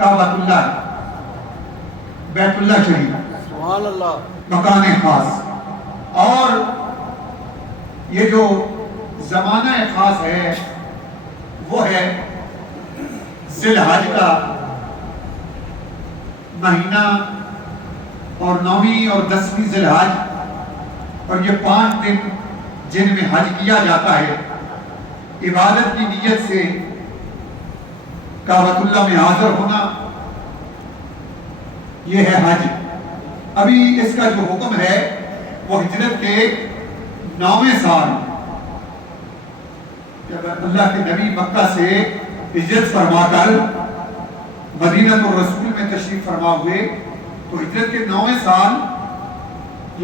کعبۃ اللہ، بیت اللہ شریف، سبحان اللہ، مکان خاص. اور یہ جو زمانہ خاص ہے وہ ہے ذی الحج کا مہینہ، اور 9ویں اور 10ویں ذی الحج، اور یہ 5 دن جن میں حج کیا جاتا ہے عبادت کی نیت سے کعبۃ اللہ میں حاضر ہونا، یہ ہے حج. ابھی اس کا جو حکم ہے وہ ہجرت کے 9ویں سال، جب اللہ کے نبی مکہ سے ہجرت فرما کر مدینہ الرسول میں تشریف فرما ہوئے تو ہجرت کے 9ویں سال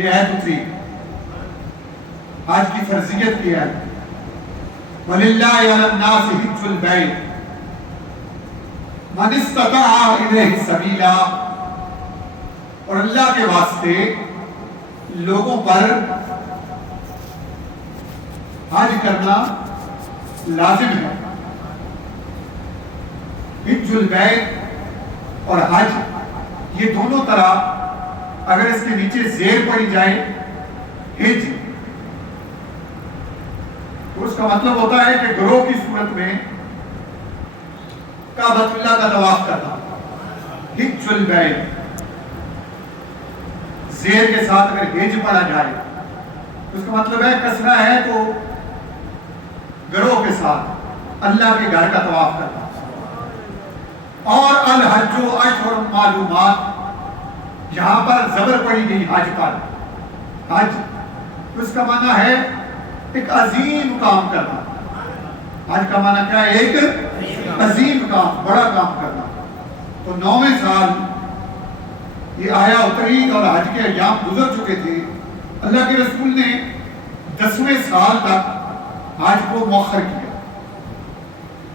یہ عہد اتری، حج کی فرضیت کی ہے. وَلِلَّهِ عَلَى النَّاسِ حِجُّ الْبَيْتِ مَنِ اسْتَطَاعَ إِلَيْهِ سَبِيلًا. اور اللہ کے واسطے لوگوں پر حج کرنا لازم ہے. حج البیت اور حج یہ دونوں طرح اگر اس کے نیچے زیر پڑی جائے حج، تو اس کا مطلب ہوتا ہے کہ گروہ کی صورت میں کعبۃ اللہ کا طواف کرنا. حج البیت زیر کے ساتھ اگر حج پڑھا جائے تو اس کا مطلب ہے کسرہ ہے تو گروہ کے ساتھ اللہ کے گھر کا طواف کرنا. اور الحج اشہر معلومات، یہاں پر زبر پڑی گئی حج پر، حج تو اس کا معنی ہے ایک عظیم کام کرنا. حج کا معنی کیا ہے؟ ایک عظیم کام، بڑا کام کرنا. تو 9ویں سال یہ آیا اتری اور حج کے ایام گزر چکے تھے. اللہ کے رسول نے 10ویں سال تک حج کو مؤخر کیا.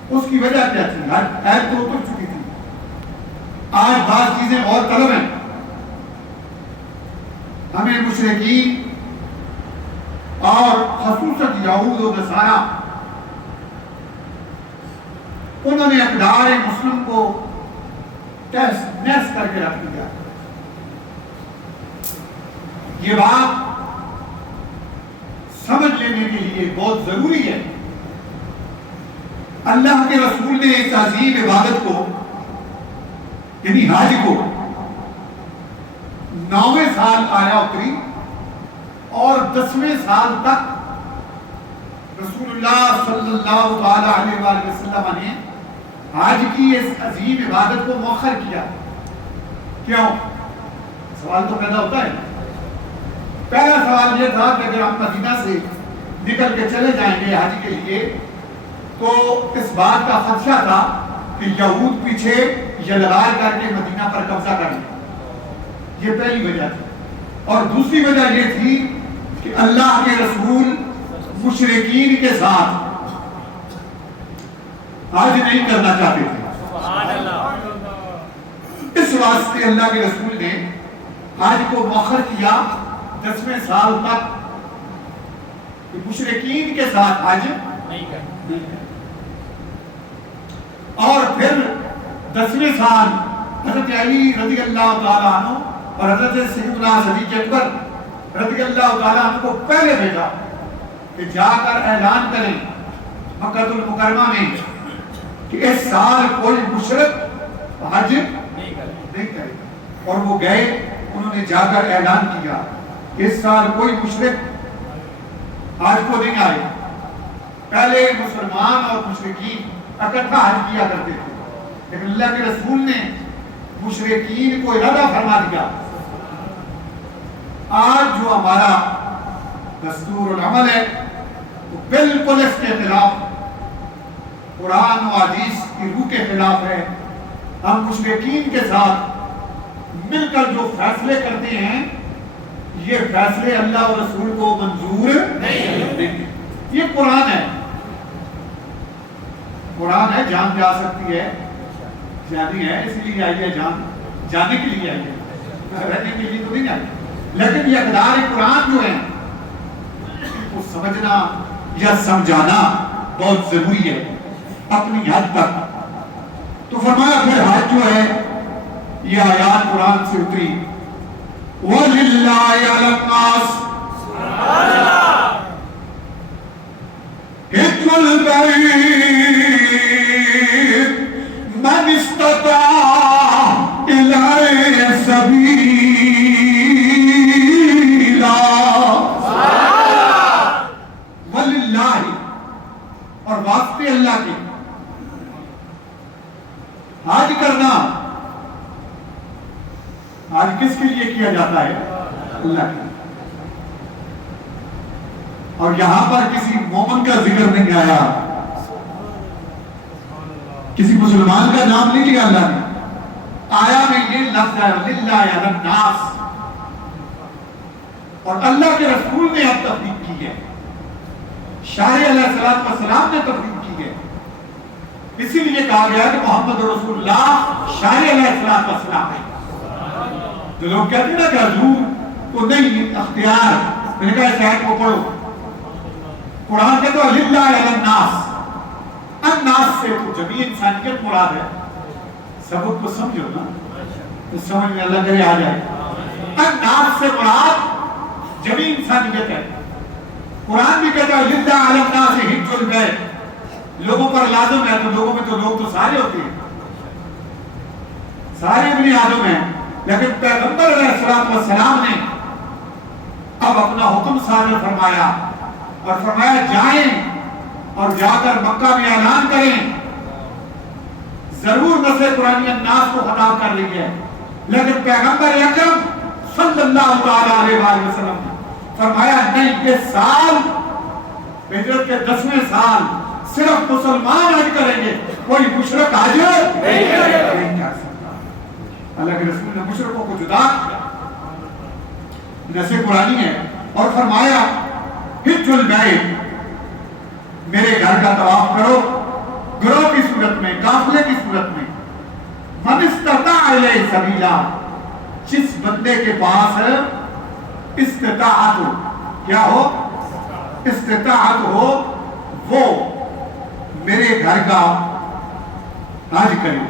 اس کی وجہ کیا تھی؟ حج عہد تو اتر چکی تھی. آج بعض چیزیں اور طلب ہیں. ہمیں مشرکین اور خصوصاً یہود و نصارا، انہوں نے اقدار مسلم کو نیس کر کے رکھ دیا. یہ بات سمجھ لینے کے لیے بہت ضروری ہے. اللہ کے رسول نے اس عظیم عبادت کو یعنی حج کو 9ویں سال آیا اتری اور 10ویں سال تک رسول اللہ صلی اللہ علیہ وآلہ وسلم نے حج کی اس عظیم عبادت کو مؤخر کیا. کیوں؟ سوال تو پیدا ہوتا ہے. پہلا سوال یہ تھا کہ اگر ہم مدینہ سے نکل کے چلے جائیں گے حج کے لیے تو اس بات کا خدشہ تھا کہ یہود پیچھے یلغار کر کے مدینہ پر قبضہ کر لیں. یہ پہلی وجہ تھی. اور دوسری وجہ یہ تھی کہ اللہ کے رسول مشرکین کے ساتھ حج نہیں کرنا چاہتے تھے. اس واسطے اللہ کے رسول نے حج کو مؤخر کیا 10ویں سال تک کہ مشرکین کے ساتھ حج نہیں کرنا. اور پھر 10ویں سال حضرت علی رضی اللہ تعالیٰ عنہ اور حضرت سیدنا صدیق اکبر رضی اللہ تعالیٰ عنہ کو پہلے بھیجا کہ جا کر اعلان کریں مکہ المکرمہ میں کہ اس سال کوئی مشرک حج نہیں کرے. اور وہ گئے، انہوں نے جا کر اعلان کیا کہ اس سال کوئی مشرک حج کو نہیں آئے. پہلے مسلمان اور مشرکین اکٹھا حج کیا کرتے تھے، لیکن اللہ کے رسول نے مشرکین کو ارادہ فرما دیا. آج جو ہمارا دستور العمل ہے وہ بالکل اس کے خلاف، قرآن و حدیث کی روح کے خلاف ہے. ہم مشرکین کے ساتھ مل کر جو فیصلے کرتے ہیں یہ فیصلے اللہ اور رسول کو منظور نہیں. یہ قرآن ہے، قرآن ہے. جان جا سکتی ہے، جانی ہے، اس لیے آئی ہے. جان جانے کے لیے آئی ہے، رہنے کے لیے تو نہیں آئی. لیکن یہ اقدار قرآن جو ہے اس کو سمجھنا یا سمجھانا بہت ضروری ہے. اپنی حد تک تو فرمایا پھر حج جو ہے یہ آیات قرآن سے اتری وَلِلَّهِ عَلَى النَّاسِ حِجُّ الْبَيْتِ مَنِ اسْتَطَاعَ إِلَيْهِ سَبِيلًا وَلِلَّهِ اور واسطے اللہ کے حج کرنا حج کس کے لیے کیا جاتا ہے؟ اللہ کے. اور یہاں پر کسی مومن کا ذکر نہیں آیا, کسی مسلمان کا نام نہیں لیا اللہ نے. آیا میں یہ لفظ ہے للہ علی الناس, اور اللہ کے رسول نے اب تفریق کی ہے, شارع علیہ السلام نے تفریق کی ہے. اسی لیے کہا گیا کہ محمد رسول اللہ شارع علیہ السلام ہے. جو لوگ کہتے ہیں نا کہ حضور کو نہیں اختیار, میں نے کہا اس آیت کو پڑھو. قرآن کہتا ہے للہ علی الناس, الناس سے تو جمیع انسانیت مراد ہے. سبب کو سمجھو نا, اس سمجھ میں اللہ کرے آ جائے. الناس سے مراد جمیع انسانیت ہے. قرآن بھی کہتا ہے للہ علی الناس حج البیت, لوگوں پر لازم ہے. تو لوگوں میں تو لوگ تو سارے ہوتے ہیں, سارے بنی آدم ہیں. لیکن پیغمبر علیہ السلام نے اب اپنا حکم صادر فرمایا اور فرمایا جائیں اور جا کر مکہ میں اعلان کریں. ضرور نسل قرآنی الناس کو خطاب کر لی ہے, لیکن پیغمبر اکرم صلی اللہ علیہ وسلم نے فرمایا نہیں, یہ سال ہجرت کے 10ویں سال صرف مسلمان حج کریں گے, کوئی مشرک حج نہیں کر سکتا. اللہ کے رسول نے مشرکوں کو جدا کیا, نسل قرآنی ہے. اور فرمایا حج البیت, میرے گھر کا طواف کرو, گروہ کی صورت میں, قافلے کی صورت میں. من استطاع الیہ سبیلا, جس بندے کے پاس استطاعت ہو, کیا ہو, استطاعت ہو, وہ میرے گھر کا حج کرے.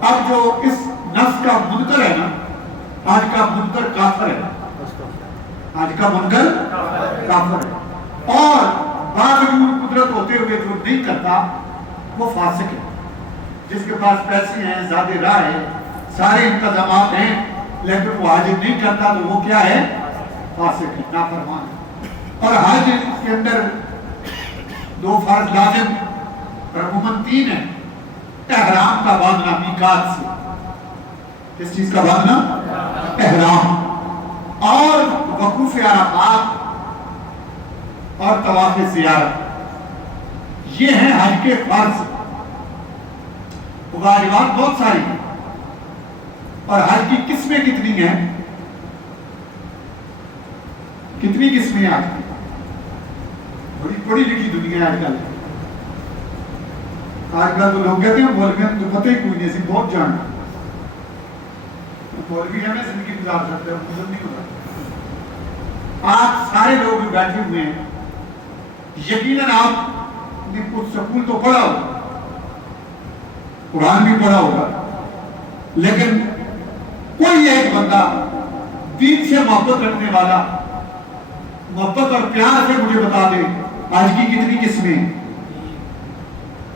اب جو اس نفس کا منکر ہے نا, آج کا منکر کافر ہے, آج کا منکر کافر ہے. اور باوجود قدرت ہوتے ہوئے جو نہیں کرتا وہ فاسق ہے. جس کے پاس پیسے ہیں, زیادہ راہ ہے, سارے انتظامات ہیں, لیکن وہ حج نہیں کرتا تو وہ کیا ہے, فاسق ہے, نافرمان ہے. اور حج کے اندر 2 فرض لازم اور عموماً 3 ہیں. احرام کا باندھنا میقات سے, کس چیز کا باندھنا, احرام, اور وقوف عرفات اور طواف زیارت. یہ ہیں حج کے فرض. واجبات بہت ساری ہیں. اور حج کی قسمیں کتنی ہیں, کتنی قسمیں آج کی, بڑی پڑھی لکھی دنیا ہے آج کل. آج کل تو لوگ کہتے ہیں مولوی تو پتہ ہی کوئی نہیں, ایسی بہت جاننا. مولوی ہے میں زندگی گزار سکتے ہیں, مطلب نہیں ہوتا. آپ سارے لوگ جو بیٹھے ہوئے ہیں, یقیناً آپ نے کچھ سکول تو پڑھا ہوگا, قرآن بھی پڑھا ہوگا, لیکن کوئی ایک بندہ دین سے محبت رکھنے والا, محبت اور پیار سے مجھے بتا دے آج کی کتنی قسمیں,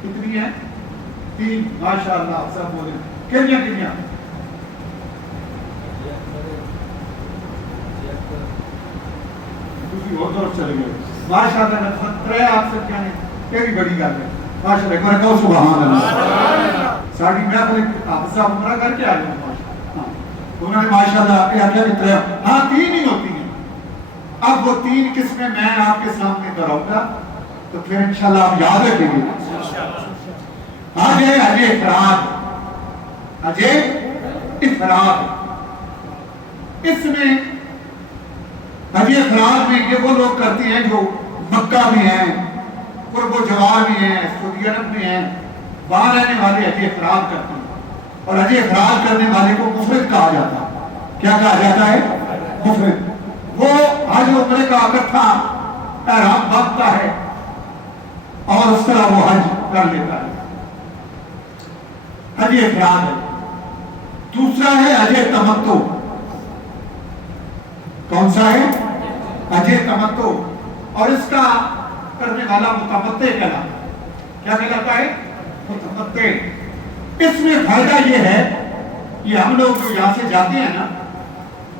کتنی ہیں, 3. ماشاءاللہ سب بولے کنیاں کنیاں, دوسری اور طرف چلے گئے. ماشاءاللہ نفرت آپ سے کیا ہے, کیسی بڑی گل ہے. ماشاءاللہ ایک بار کہو سبحان اللہ. ساڑھی میں اپنے حافظ صاحب عمرہ کر کے آئے ہیں, انہوں نے ماشاءاللہ کیا کہ 3 ہی ہوتی ہیں. اب وہ 3 قسمیں میں آپ کے سامنے کراؤں گا, تو پھر انشاءاللہ آپ یاد رکھیں گے. حج افراد, حج افراد, اس میں حج افراد میں یہ وہ لوگ کرتے ہیں جو مکہ میں ہیں, قرب و جوار میں ہیں, سعودی عرب میں ہیں, باہر رہنے والے حج افراد کرتے ہیں. اور حج افراد کرنے والے کو مفرد کہا جاتا ہے. کیا کہا جاتا ہے, مفرد. وہ حج عمرے کا اکٹھا احرام باندھتا ہے اور اس طرح وہ حج کر لیتا ہے. حج افراد ہے. دوسرا ہے حج تمتع. کون سا ہے؟ حج تمتع. اور اس کا کرنے والا متمتع کہلاتا ہے. کیا کہلاتا ہے؟ متمتع. اس میں فائدہ یہ ہے کہ ہم لوگ جو یہاں سے جاتے ہیں نا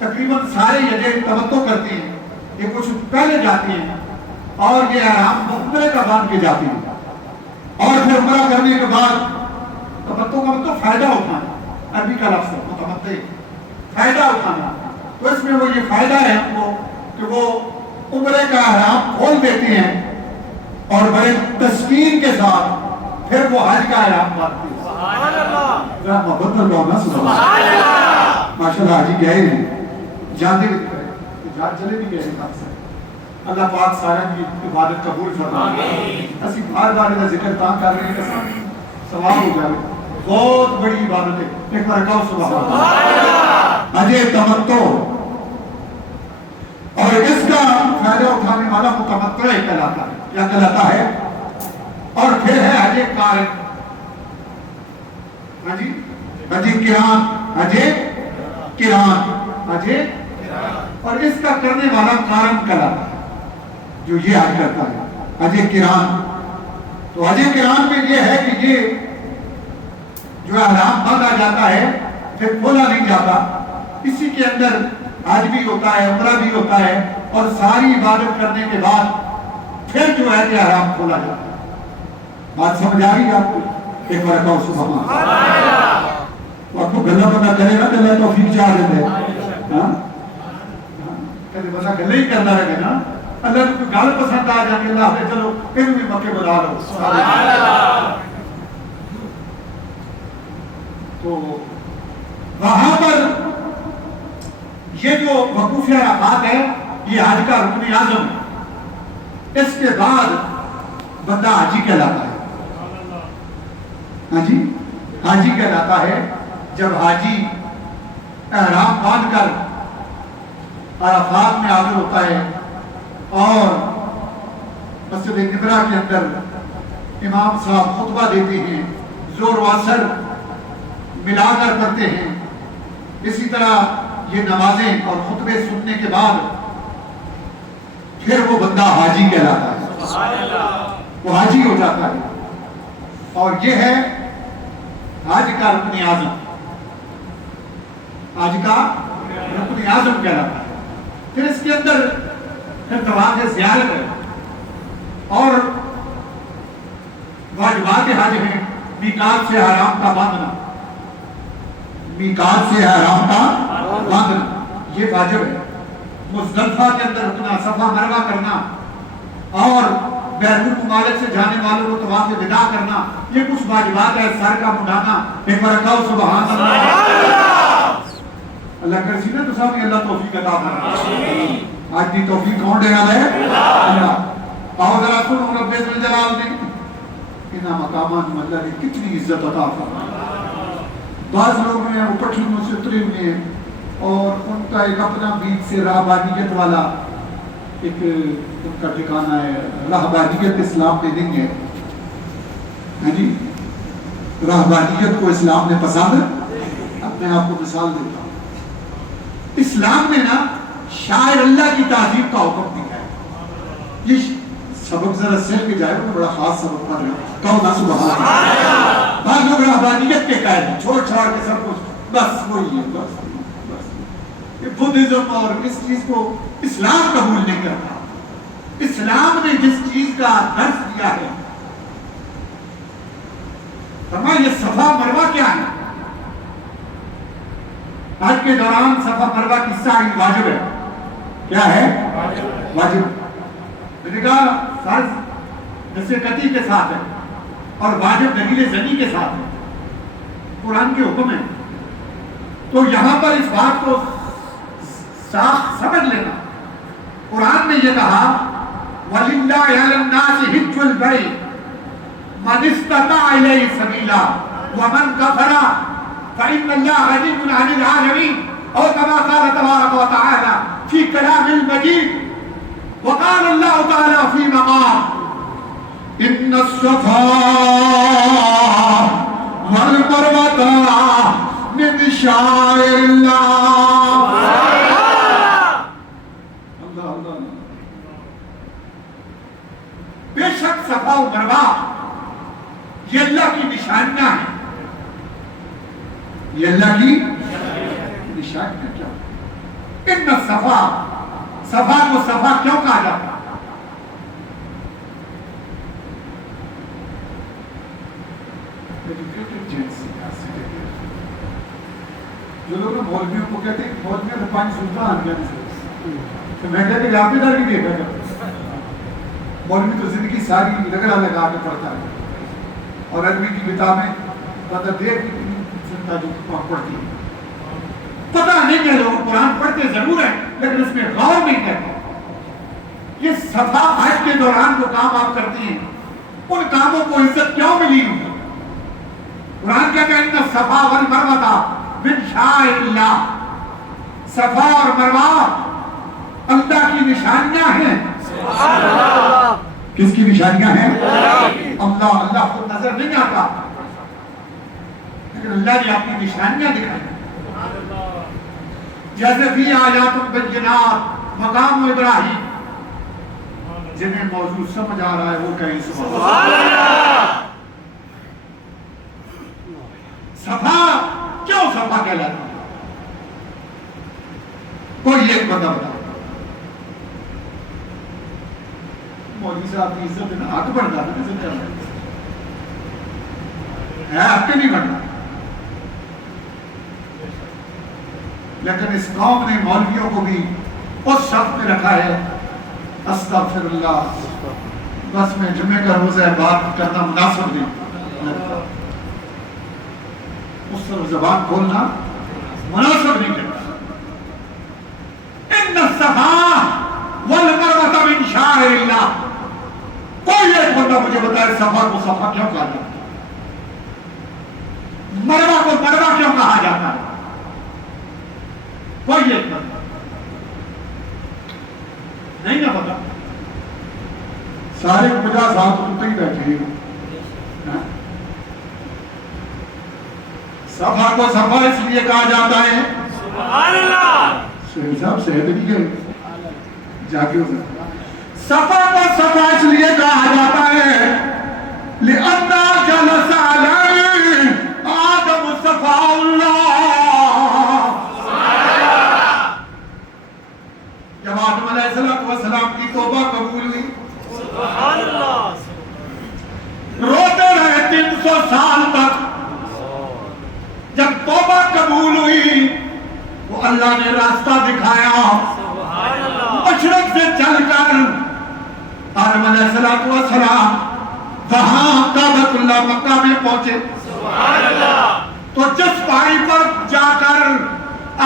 تقریباً سارے حج تمتع کرتے ہیں. یہ کچھ پہلے جاتے ہیں اور یہ احرام عمرے کا باندھ کے جاتے ہیں اور پھر عمرہ کرنے کے بعد تمتع کا مطلب فائدہ اٹھانا. عربی کا لفظ ہے متمتع, فائدہ اٹھانا. تو اس میں وہ یہ فائدہ ہے ہم کو کہ وہ عمرے کا احرام کھول دیتے ہیں اور بڑے تسکین کے ساتھ پھر وہ حج کا احرام باندھتے ہیں. محبت اللہ ماشاء اللہ. حاجی گئے ہیں جاتے بھی جہاں چلے بھی گئے ہیں. اللہ پاک سارا کی عبادت قبول فرمائے. اسی بار بار کا ذکر تاں کر رہے ہیں ثواب ہو جائے. بہت بڑی عبادت ہے. ایک بار کہو سبحان اللہ. حج تمتع اور اس کا فائدہ اٹھانے والا متمتع کہلاتا ہے. کیا کہلاتا ہے؟ اور پھر ہے حج قارن. حج قران. حج قران. حج اور اس کا کرنے والا قارن کہلاتا ہے جو یہ حج کرتا ہے. حج قران. تو حج قران میں یہ ہے کہ یہ جو احرام باندھا جاتا ہے پھر کھولا نہیں جاتا. اسی کے اندر حج بھی ہوتا ہے, عمرہ بھی ہوتا ہے اور ساری عبادت کرنے کے بعد پھر جو ہے کہ احرام کھولا جاتا ہے. بات سمجھ آ رہی ہے آپ کو؟ ایک بار کہو سبحان اللہ. آپ کو گلا بندہ کرے نا تو اللہ توفیق چاہ دیتے ہیں. کہتے بسا گلے ہی کرنا رہے نا اللہ کو گال پسند آ جائے اللہ نے چلو پھر بھی مکے بلا لو. تو وہاں پر یہ جو وقوف عرفات ہے یہ حج کا رکن اعظم ہے. اس کے بعد بندہ حاجی کہلاتا ہے. حاجی حاجی کہلاتا ہے جب حاجی احرام باندھ کر عرفات میں حاضر ہوتا ہے اور مسجد نبرا کے اندر امام صاحب خطبہ دیتے ہیں, زور و اثر ملا کر پڑھتے ہیں. اسی طرح یہ نمازیں اور خطبے سننے کے بعد پھر وہ بندہ حاجی کہلاتا ہے. وہ حاجی ہو جاتا ہے اور یہ ہے حج کا رکن اعظم. حج کا رکن اعظم کہلاتا ہے. پھر اس کے اندر پھر طواف زیارت ہے اور واجبات حج ہیں. میقات سے احرام کا باندھنا. میقات سے احرام کا باندھنا یہ واجب ہے. مزدلفہ کے اندر رکنا, صفا مروہ کرنا اور بیت الممالک سے جانے والوں کو طواف وداع کرنا یہ کچھ واجبات ہے. سر کا منڈانا. ایک بار کہو سبحان اللہ. اللہ کر سی نا تو صاحب اللہ توفیق عطا فرمائے. آج کی توفیق کون دے رہا ہے؟ اللہ. آؤ ذرا سنو رب ذل جلال نے ان مقامات میں اللہ نے کتنی عزت عطا فرمائی. بعض لوگ ہیں وہ پٹھنوں سے اترے ہوئے ہیں اور ان کا ایک اپنا بیچ سے راہبانیت والا ایک ان کا ٹھکانہ ہے. راہبانیت اسلام نے نہیں ہے. ہاں جی, راہبانیت کو اسلام نے پسند. اب میں آپ کو مثال دیتا ہوں. اسلام میں نا شاعر اللہ کی تعظیم کا حکم دیا ہے. یہ سبق ذرا سیل کے جائے وہ بڑا خاص سبق پڑھ رہا ہے. کہو نا سبحان اللہ. بعض لوگ راہبانیت کے قائل ہیں, چھوڑ چھاڑ کے سب کچھ بس وہی ہے. بس بدھزم اور اس چیز کو اسلام قبول نہیں کرتا. اسلام نے جس چیز کا درس دیا ہے فرمایا یہ صفا مروہ کیا ہے. حج کے دوران صفا مروہ کی سعی واجب ہے. کیا ہے؟ واجب. نگاہ فرض نصر قطعی کے ساتھ ہے اور واجب دلیل زنی کے ساتھ ہے. قرآن کے حکم ہے. تو یہاں پر اس بات کو صاف سمجھ لینا. قرآن نے یہ کہا وَلِلَّهِ عَلَى النَّاسِ حِجُّ الْبَيْتِ مَنِ اسْتَطَاعَ إِلَيْهِ سَبِيلًا وَمَنْ كَفَرَ فَإِنَّ اللَّهَ غَنِيٌّ عَنِ الْعَالَمِينَ أو كما قال تبارك وتعالى في كلام المجيد. وقال الله تعالى في مقام إن الصفا والمروة من شعائر اللہ. اللہ اللہ. بے شک صفا و مروہ یہ اللہ کی نشانیاں ہیں. یہ اللہ کی نشانیاں کیا؟ ان صفا، صفا کو صفا کیوں کہا جاتا؟ جو لوگ مولویوں کو کہتے ہیں مولویوں نے پانی سلطان کیا تو میں کہتے ہیں آپ کے در بھی دیکھا جاتا. مولوی تو زندگی ساری رگڑا لگا کے پڑھتا ہے اور عربی کی کتابیں پتہ دیکھ سنتا جو پڑھتی ہے. پتہ نہیں ہے لوگ قرآن پڑھتے ضرور ہیں لیکن اس میں غور نہیں کرتے. یہ صفا حج کے دوران جو کام آپ کرتی ہیں ان کاموں کو عزت کیوں ملی ہوئی؟ قرآن کہتا ہے ان صفا والمروہ من شعائر اللہ. صفا اور مروہ اللہ کی نشانیاں ہیں. کس کی نشانیاں ہیں؟ اللہ. اللہ خود نظر نہیں آتا لیکن اللہ نے اپنی نشانیاں دکھائی. جیسے فی آیات بینات مقام ابراہیم. جنہیں موضوع سمجھ آ رہا ہے وہ کہیں سبحان اللہ. صفا کیوں صفا کہلاتا ہے؟ کوئی ایک بندہ بتا. مولوی صاحب کی عزت ہے نا حق بڑھتا ہے عزت کرنا ہے حق نہیں بڑھتا. لیکن اس قوم نے مولویوں کو بھی اس صف میں رکھا ہے. استغفر اللہ. بس میں جمعے کا روزہ بات کرنا مناسب نہیں. اس طرح زبان کھولنا مناسب نہیں کرتا. ان الصفا والمروہ من شعائر اللہ. کوئی ایک بندہ مجھے بتائے صفا کو صفا کیوں کہا جاتا ہے؟ مروہ کو مروہ کیوں کہا جاتا ہے؟ کوئی ایک بندہ نہیں نہ پتا. سارے 50 ہاتھ اٹھتے ہی بیٹھے ہیں. صفا کو صفا اس لیے کہا جاتا ہے سبحان اللہ. سہیل صاحب صحت نہیں گئے جاگے ہو. صفا کو صفا اس لیے کہا جاتا ہے لِأَنَّا جَلَسَ عَلَيْهِ آدم صفا اللہ. جب آدم علیہ السلام کی توبہ قبول ہوئی سبحان اللہ روتے رہے 300 سال تک. جب توبہ قبول ہوئی وہ اللہ نے راستہ دکھایا. مشرق سے چل کر آدم علیہ السلام وہاں کعبۃ اللہ مکہ میں پہنچے. تو جس پہاڑی پر جا کر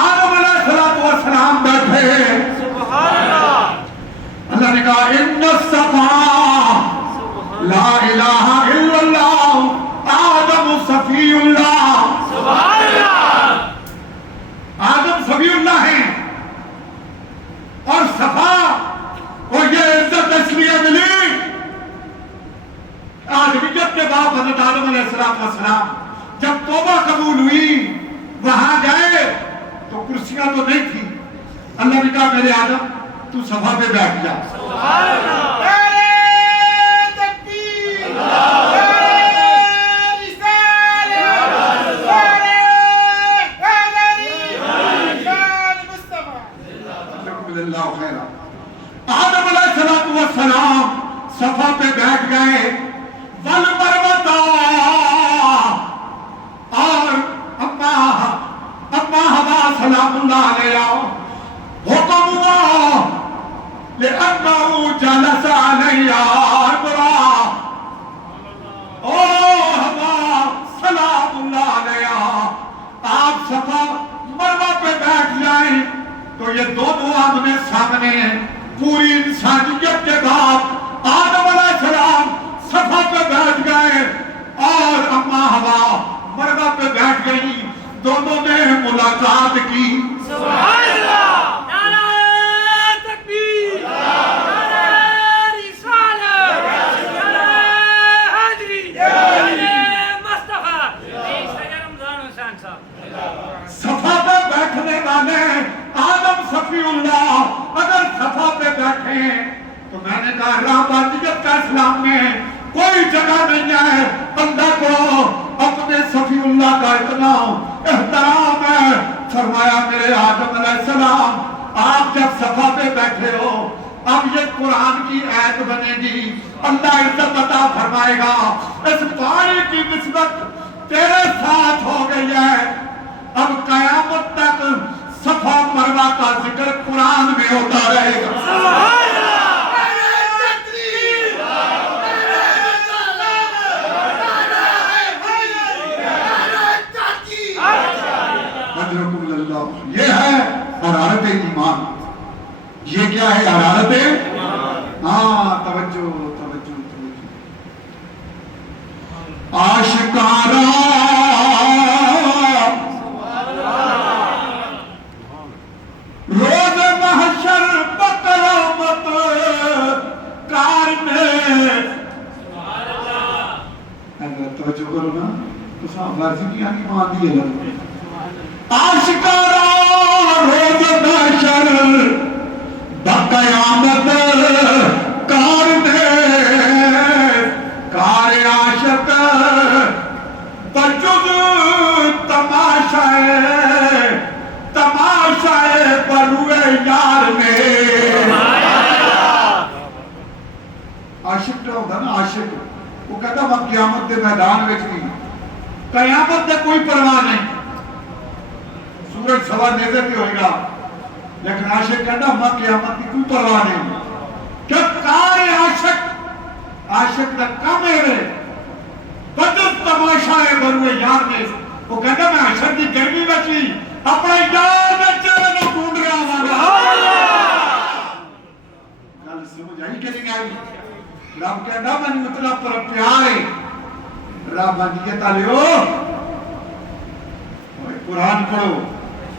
آدم علیہ السلام بیٹھے اللہ نے کہا ان الصفا لا الہ الا اللہ آدم صفی اللہ. سبحان اللہ. آدم صفی اللہ ہے اور صفا کو یہ عزت اس لیے ملی. آدمیت کے باپ حضرت آدم علیہ السلام جب توبہ قبول ہوئی وہاں گئے تو کرسیاں تو نہیں تھی. اللہ نے کہا میرے آدم تو صفا پہ بیٹھ جا. سبحان اللہ. آدم علیہ السلام صفا پہ بیٹھ گئے. والمروہ اور اما حوا سلام اللہ علیہ حکم ہوا لِأَنَّهُ جَلَسَ عَلَيْهَا عِبْرَةً. او حوا سلام اللہ علیہ آپ صفا مروہ پہ بیٹھ جائیں تو یہ دونوں آمنے سامنے پوری انسانیت کے بعد آدم علیہ السلام صفا پہ بیٹھ گئے اور اما حوا مروہ پہ بیٹھ گئی. دونوں نے ملاقات کی. سبحان اللہ. نعرہ تکبیر. نعرہ رسالت. نعرہ حیدری. نعرہ مصطفیٰ. صفا پہ بیٹھنے والے آدم صفی اللہ اگر صفا پہ بیٹھے تو میں نے کہا رہبانیت کا اسلام میں کوئی جگہ نہیں ہے اللہ کو اپنے صفی اللہ کا اتنا احترام ہے. فرمایا میرے آدم علیہ السلام آپ جب صفا پہ بیٹھے ہو اب یہ قرآن کی آیت بنے گی, اللہ عزت عطا فرمائے گا اس پانی کی نسبت تیرے ساتھ ہو گئی ہے, اب قیامت تک صفا مروہ کا ذکر قرآن میں ہوتا رہے گا. یہ ہے حرارت ایمان. یہ کیا ہے حرارت ایمان؟ ہاں توجہ توجہ توجہ. آشکارا روز محشر بقیامت کار میں. اگر توجہ کرو نا تو صاحب ورزی کی آنی مان دیئے لگے. آشکارا روز محشر بقیامت کار میں کار عاشق بجز تماشائے بروئے یار میں. عاشق جو ہوگا نا عاشق وہ کہتا میں قیامت دے میدان میں چلی قیامت دے کوئی پرواہ نہیں, سورج سوا نیزے پہ ہوئے گا لیکن عاشق کہنا ماں قیامت کی کوئی پرواہ نہیں. کہ کار عاشق کا کام ہے بدل تماشا ہے بروئے یار میں. وہ کہتا میں عاشق کی گرمی بچی اپنے یار میں چلے میں ڈھونڈ رہا ہوں. گل سمجھ آئی کہ نہیں آئی؟ رب کہنا میں نے اتنا پر پیار ہے رب بندیت آلے ہو. قرآن پڑھو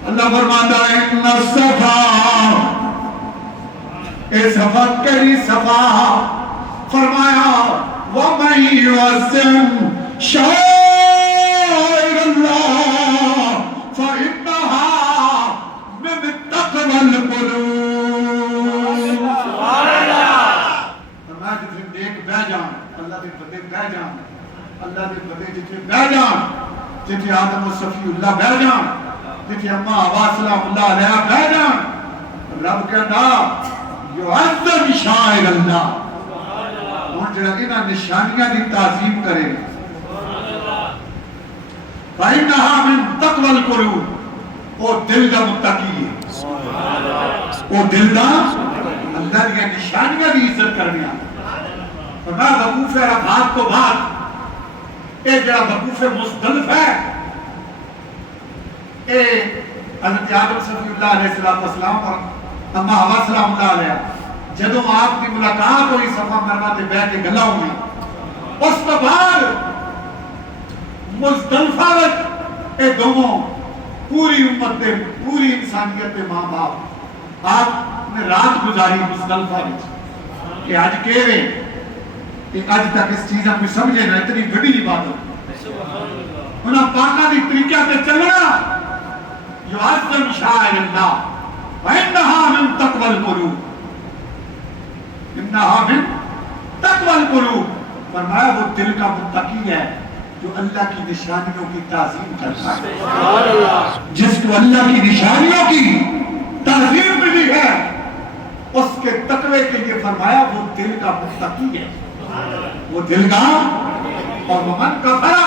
اللہ فرماتا ہے ان الصفا اے صفا کری صفا فرمایا وَمَن يُعَظِّمْ شَعَائِرَ اللَّهِ فَإِنَّهَا مِن تَقْوَى الْقُلُوبِ. فرمایا جتنے دیکھ بہ جان اللہ دے بندے بہ جان اللہ دے بندے جتنے بہ جان جتنے آدم و صفی اللہ بہ جان جتنے اممہ حوا سلام اللہ علیہ بہ جان رب کہنا یعظم شعائر اللہ ان جڑا انہاں نشانیاں دی تعظیم کرے. فَإِنَّهَا مِن تَقْوَى الْقُلُوبِ او دل دا متقی ہے او دل دا اللہ دی نشانیاں دی عزت کرنیاں. فرمایا وقوف عرفات کو بعد اے جڑا وقوف مزدلف ہے اے حضرت آدم صلی اللہ علیہ السلام اور اماں حوا سلام اللہ علیہ جدوں آپ کی ملاقات ہوئی صفا مروہ تے بیٹھ کے گلا ہوئی اس تو بعد مزدلفہ وچ اے دونوں پوری امت دے پوری انسانیت دے ماں باپ آپ نے رات گزاری مزدلفہ وچ کہ آج کہے کہ آج تک اس چیزیں کوئی سمجھے نہ اتنی بڑی عبادت انہاں پاکاں دی طریقہ تے چلنا یعظم شعائر اللہ وَإِنَّهَا مِن تَقْوَى الْقُلُوبِ انہا من تقوی القلوب. فرمایا وہ دل کا متقی ہے جو اللہ کی نشانیوں کی تعظیم کرتا ہے. جس کو اللہ کی نشانیوں کی تعظیم ملی ہے اس کے تقوی کے لیے فرمایا وہ دل کا متقی ہے وہ دل کا. اور ومن کفر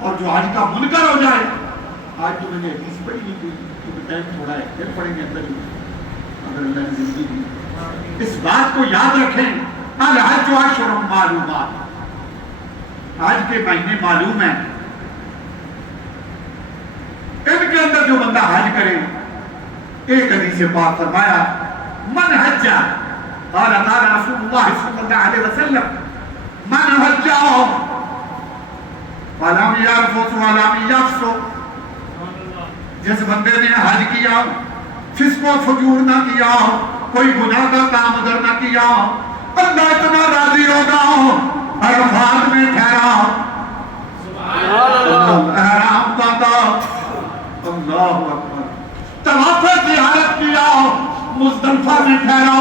اور جو آج کا منکر ہو جائے. آج تو میں نے حدیث پڑھی ہوئی کیونکہ ٹائم تھوڑا ہے پھر پڑھیں گے اندر اگر اللہ نے زندگی دی. اس بات کو یاد رکھیں الحج اشہر معلومات. آج کے مہینے معلوم ہیں ان کے اندر جو بندہ حج کرے ایک حدیث پاک فرمایا من حج قال رسول اللہ صلی اللہ علیہ وسلم من حج فلم يرفث ولم يفسق. جس بندے نے حج کیا فسق و فجور نہ کیا کوئی گناہ کا کام ادھر نہ کیا اللہ اتنا راضی ہوگا عرفات میں ٹھہرا احرام باندھا اللہ اکبر. طواف زیارت کیا, مزدلفہ میں ٹھہرا,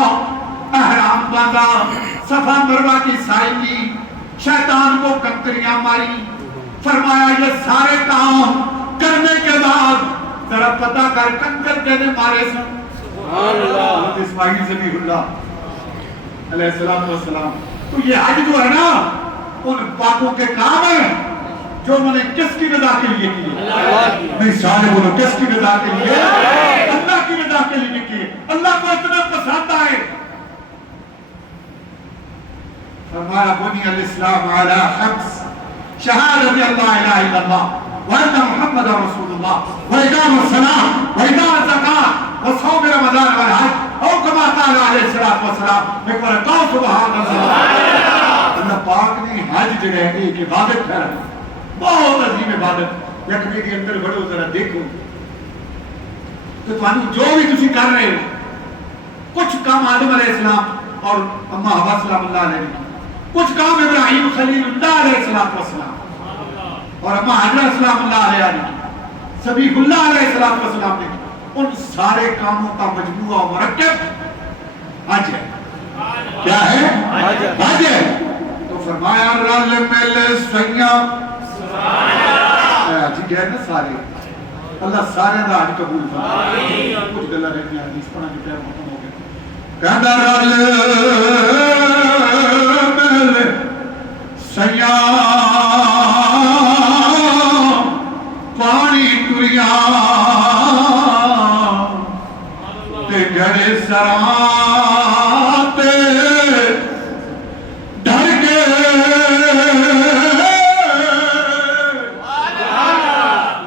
احرام باندھا, صفا مروہ کی سعی کی, شیطان کو کنکریاں ماری. فرمایا یہ سارے کام کرنے کے بعد ذرا پتہ کر کنکر کہنے مارے سن. سبحان اللہ. حضرت اسماعیل ذبیح اللہ علیہ السلام. تو یہ حج جو ہے نا ان پاکوں کے کام ہیں جو انہوں نے کس کی رضا کے لیے کیے؟ نہیں سارے بولو, کس کی رضا کے لیے؟ اللہ کی رضا کے لیے کیے. اللہ کو اتنا پسند آئے. فرمایا بنی الاسلام علی خمس شہادت اللہ الہ الا اللہ وان محمد رسول اللہ واقام الصلاۃ وایتاء الزکاۃ وصوم رمضان والحج او کما قال علیہ الصلوۃ والسلام. ایک بار کہو سبحان اللہ. اللہ پاک نے حج جو ہے ایک عبادت ہے, بہت عظیم عبادت. یکمے کے اندر بڑھو ذرا دیکھو تو تمہیں جو بھی تسی کر رہے ہو, کچھ کام آدم علیہ السلام اور اما حوا سلام اللہ علیہ کی, کچھ کام ابراہیم خلیل اللہ علیہ السلام اور اما حجرہ سلام اللہ علیہ کی, صبیح اللہ علیہ السلام نے کی. ان سارے کاموں کا مجموعہ و مرکب حج ہے. کیا ہے؟ حج ہے. تو فرمایا رل مل سیاں حج گئے نا سارے, اللہ سارے دا حج قبول فرمائے. کچھ گلا رہتی ہیں حدیث پڑھا جو ٹائم ختم ہو گیا. کہتا رل مل سیاں پانی ٹریاں تے گھڑے سراں تے ڈر کے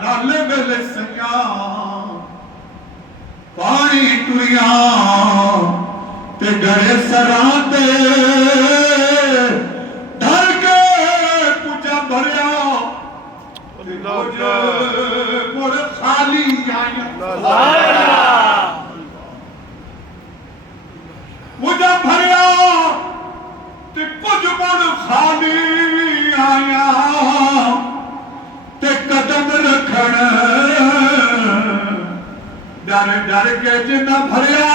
رل مل سیاں پانی ٹریاں تے گھڑے سراں تے ڈر کے پوچھا بھریا مڑ خالی آئیں. مجھے بھریا تے کچھ مڑ خالی آیا تے قدم رکھن ڈر ڈر کے جنہ بھریا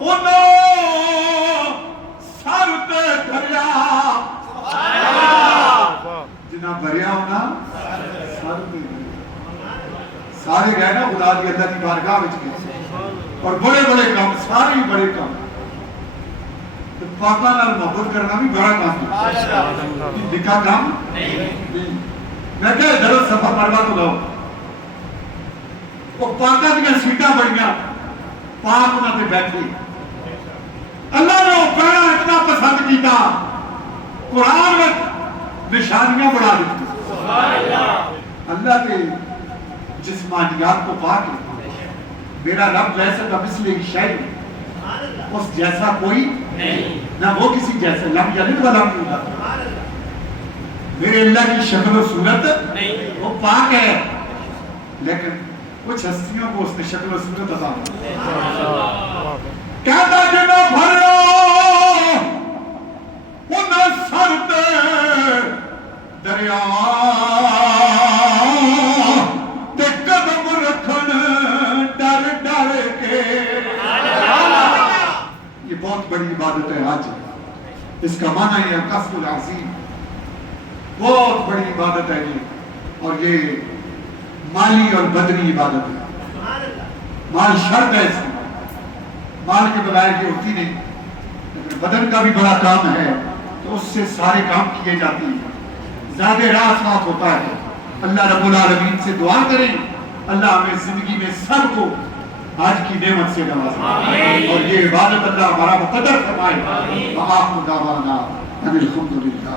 انہوں سر تے دھریا. جنہ بھریا ہونا سر تے سارے گئے نا خدا دی اللہ کی بارگاہ وچ گئے اور بڑے بڑے کام, سارے ہی بڑے کام. تو پاکاں نال محبت کرنا بھی بڑا کام ہے, دکھا کام نہیں. میں کہا ادھر صفا مروہ تو لاؤ, وہ پاکاں دیا سیٹاں بڑیاں, پاک انہاں تے بیٹھے. اللہ نے وہ پہنا اتنا پسند کیتا, قرآن میں نشانیاں بڑھا دیتی. اللہ کے جسمانیات کو پاک ہے. میرا رب جیسا کا مثل شیء, اس جیسا کوئی نہیں, نہ وہ کسی جیسا. لم یلد ولم یولد. میرے اللہ کی شکل و صورت نہیں, وہ پاک ہے, لیکن کچھ ہستیوں کو اس نے شکل و صورت عطا کی. کہتا جنہ بھریا انہیں سر تے دریا تے قدم رکھن ڈر ڈر کے. یہ بہت بڑی عبادت ہے حج. اس کا معنی ہے قصد العظیم, بہت بڑی عبادت ہے یہ. اور یہ مالی اور بدنی عبادت ہے. مال شرط ہے اس میں, مال کے بغیر یہ ہوتی نہیں. لیکن بدن کا بھی بڑا کام ہے تو اس سے سارے کام کیے جاتے ہیں. زیادہ راہ ساتھ ہوتا ہے. اللہ رب العالمین سے دعا کریں اللہ ہمیں زندگی میں سب کو آج کی نعمت سے نوازے اور یہ عبادت اللہ ہمارا مقدر فرمائے. وآخر دعوانا ان الحمد للہ.